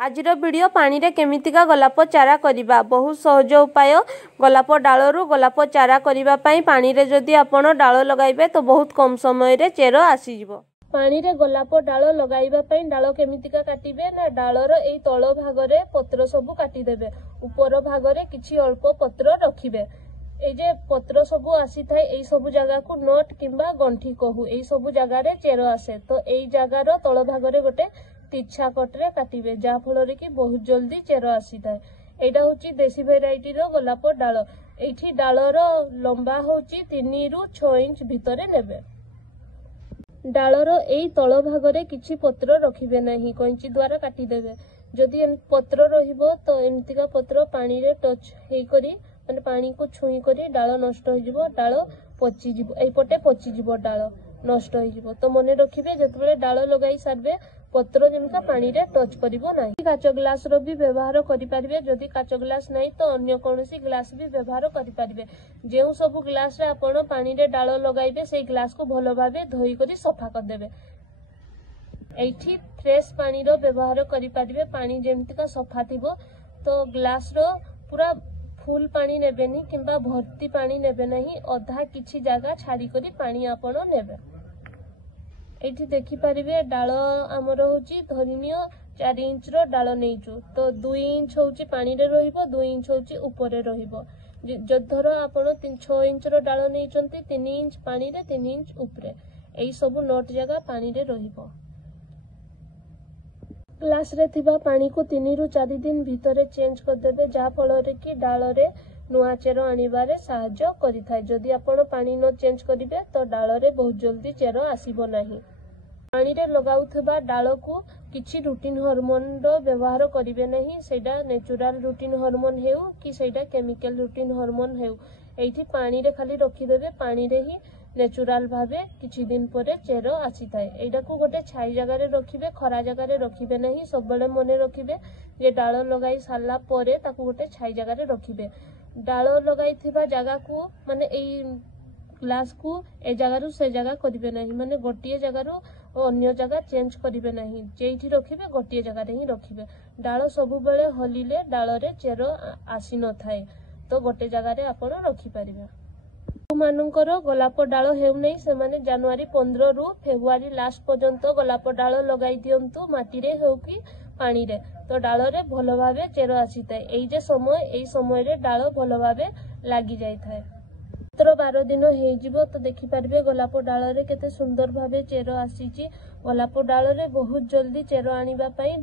आजिर video पानी रे केमितिका गोलाप चारा करिबा बहुत सहज उपाय गोलाप डालरू गोलाप चारा करिबा पई पानी रे जदि आपण डाल लगाइबे तो बहुत कम समय रे चेर आसी जिवो। पानी रे गोलाप डाल लगाइबा पई डाल केमितिका काटिबे ना डालर एई तळ भाग रे पत्र सब काटी देबे ऊपर भाग रे किछि अल्प पत्र रखिबे। ए जे पत्र सब आसी थाए एई सब जगह को नट किंबा गंठी कहू एई सब जगह रे चेर आसे तो एई जगह रो तळ भाग रे गोटे तिछा कटरे काटिबे जा फल कि बहुत जल्दी चेर आसी थाए। एटा होची देसी भेराइटी रो गोलाप डाल। एठी डालर लंबा होची 3 रु 6 इंच भितरे नेबे। डालर एई तळ भाग रे किछि पत्र रखिबे नाही कैंची द्वारा काटी देबे। जदि पत्र रहिबो तो एमतिका पत्र पानी रे टच हेई करी माने पानी को छुई करी डाल नष्ट हो जिवो डाल पची जिवो एई पटे पची जिवो डाल नष्ट हो जिवो। तो मने रखिबे जतबेले डाल लगाई सारबे पत्र जमिका पानी रे टच करिवो नाही। काच ग्लास रो भी व्यवहार करि परिबे जदि काच ग्लास नाही तो अन्य कोनोसी ग्लास भी व्यवहार करि परिबे। जेउ सब ग्लास रे आपण पानी रे डाल लगाइबे सेई ग्लास को भलो भाबे धोई करी सफा कर देबे। एठी फ्रेश पानी रो व्यवहार करि परिबे पानी जेमतिका सफा थिबो तो ग्लास रो पूरा फुल पानी नेबेनी किंबा भर्ती पानी नेबे नहीं अधा किछि जागा छाड़ी करी पानी आपण नेबे। एठी देखि परिबे डाल हमर होची धरिनियो 4 इंच रो डाल नेइचु तो 2 इंच होची पानी रे रहिबो 2 इंच होची ऊपर रे रहिबो। जधर आपण 6 इंच रो डाल नेइचंती 3 इंच पानी रे 3 इंच ऊपरे एई सब नट जगह पानी रे रहिबो। ग्लास रे थिबा पानी को 3 रु 4 दिन भितरे चेंज कर देबे जा फल रे कि डाल रे नुआ चेर आनिबारे सहाय्य करि थाए। जदि आपण पानी न चेंज करिवे तो डाल रे बहुत जल्दी चेर आसीबो नाही। पानी रे लगाउथबा डाल को किछि रूटीन हार्मोन रो व्यवहार करिवे नहीं सेटा नेचुरल रूटीन हार्मोन हेउ कि सेटा केमिकल रूटीन हार्मोन हेउ एठी पानी रे खाली रखि देबे पानी रे ही नेचुरल भाबे किछि दिन परे चेर आसी थाए। एटा को गोटे छाई जगह रे रखिबे खरा जगह रे रखिबे नहीं सबले मने रखिबे जे डाल लगाई सारला परे ताकू गोटे छाई जगह रे रखिबे। डाल लगाई थिबा जगह को माने एई ग्लास को ए जगह रु से जगह करिवे नहीं माने गोटिए जगह रु अन्य जगह चेंज करिवे नहीं जेठी रखिबे गोटिए जगह रे ही रखिबे। डाल सब बेले हलिले डाल रे चेर आसी न थाए तो गोटे जगह रे आपण रखि परिबे। मानकर गोलाप डाल हेउ नहीं से माने जनवरी 15 रु फेब्रुआरी लास्ट पर्यंत गोलाप डाल लगाई दियंतु माटी रे हेउ कि पानी रे तो डाल रे भलो भाबे चेर आसी थाए। एई जे समय एई समय रे डाल भलो भाबे लागि जाई थाए। 12 दिन हे जिवो तो देखि परबे गोलाप डाल रे केते सुंदर भाबे चेर आसीची। गोलाप डाल रे बहुत जल्दी चेर आनिबा पई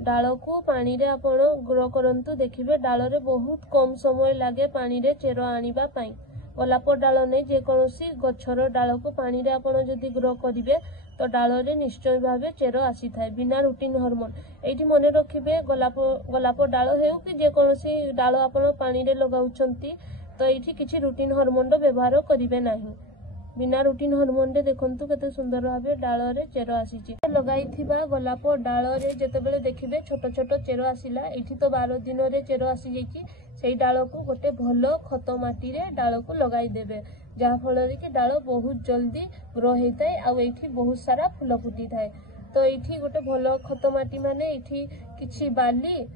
डाल को पानी रे आपण ग्रो करंतु देखिबे डाल रे बहुत कम समय लागे पानी रे चेर आनिबा पई। गोलाप डाल नहीं जे कोनोसी गछर डाल को पानी रे आपण जदि ग्रो करिवे तो डाल रे निश्चय भाबे चेर आसी थाए बिना रूटीन हार्मोन। एठी मने रखिबे गोलाप डाल हेउ कि जे कोनोसी डाल आपण पानी रे लगाउछंती तो एठी किछि रूटीन हार्मोन रो व्यवहार करिवे नाही। बिना रूटीन हार्मोन रे देखंतु केते सुंदर भाबे डाल रे चेर आसीची। लगाई थिबा गोलाप डाल रे जतेबेले देखिबे छोट छोट चेर आसीला एठी तो 12 दिन रे चेर आसी जाईची सेई डाल को गोटे भलो खत माटी रे डाल को लगाई देबे जा फल रे कि डाल बहुत जल्दी ग्रो हेताए आ एठी बहुत सारा फूल फुटी थाए। तो एठी गोटे भलो खत माटी माने एठी किछि बाली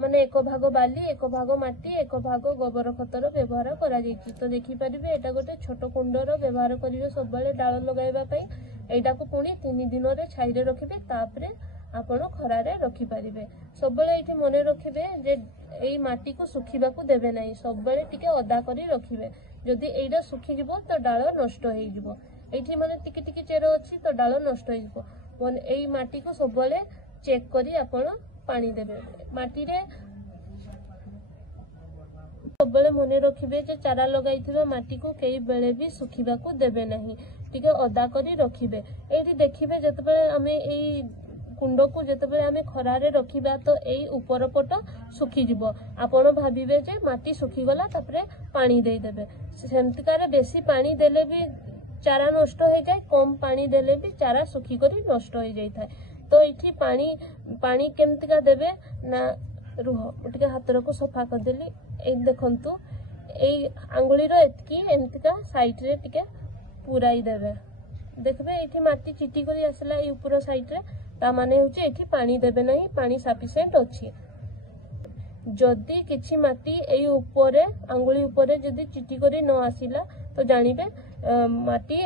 माने एक भाग बाली एक भाग माटी एक भाग गोबर खतर व्यवहार करा जाईची। तो देखि परिबे एटा गोटे छोट कुंडर व्यवहार करिवे सब बेले डाल लगाइबा पई एटा को पुनी 3 दिन रे छाई रे रखिबे तापरे आपण खरा रे रखि परिबे। सब बेले एठी मने रखिबे जे एई माटी को सुखिबा को देबे नाही सब बेले टिके ओदा करी रखिबे जदि एइडा सुखि जिवो तो डाल नष्ट होई जिवो। एठी माने टिके टिके चेर अछि तो डाल नष्ट होई जिवो माने एई माटी को सब बेले चेक करी आपण पानी देबे। माटी रे सब बेले मने रखिबे जे चारा लगाइथिबे माटी को केई बेले भी सुखिबा को देबे नाही टिके ओदा करी रखिबे। एठी देखिबे जतबेले हमें एई कुंड को जतबेले हमें खरा रे रखिबा तो एई ऊपर पट सुखी जिवो आपण भाबिबे जे माटी सुखी गला तापरे पानी देई देबे। सेमतिकारे बेसी पानी देले भी चारा नष्ट हो जाए कम पानी देले भी चारा सुखी करी नष्ट हो जाई थाए। तो एठी पानी केमतिका देबे ना रुह टिके हातर को सफा कर देली ए देखंतु एई आंगुली रो एतकी एमतिका साइड रे टिके पुराई देबे। देखबे एठी माटी चिटी करी आसला ए ऊपर साइड रे ता माने होची एठी पानी देबे नहीं, पानी सफिशिएंट अछि। जदि किछि माटी एई ऊपरे आंगुली ऊपरे जदि चिटी करी न आसिला तो जानिबे माटी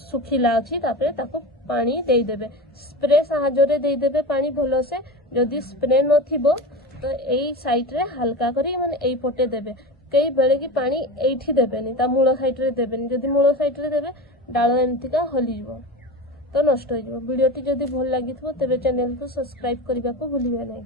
सुखिला अछि। तापरे ताको पानी देई देबे, स्प्रे साहाय्य देई देबे पानी भलो से। जदि स्प्रे न थिबो तो एई साइड रे हल्का करी माने एई पटे देबे। कई बेले की पानी एठी देबेनी, ता मूल साइड रे देबेनी। जदि मूल साइड रे देबे डाल एमतिका हली जिवो तो नष्ट हो जिवो। वीडियोटी जदि भल लागिथबो तेबे चैनल को सब्सक्राइब करबा को भूलिबे नहीं।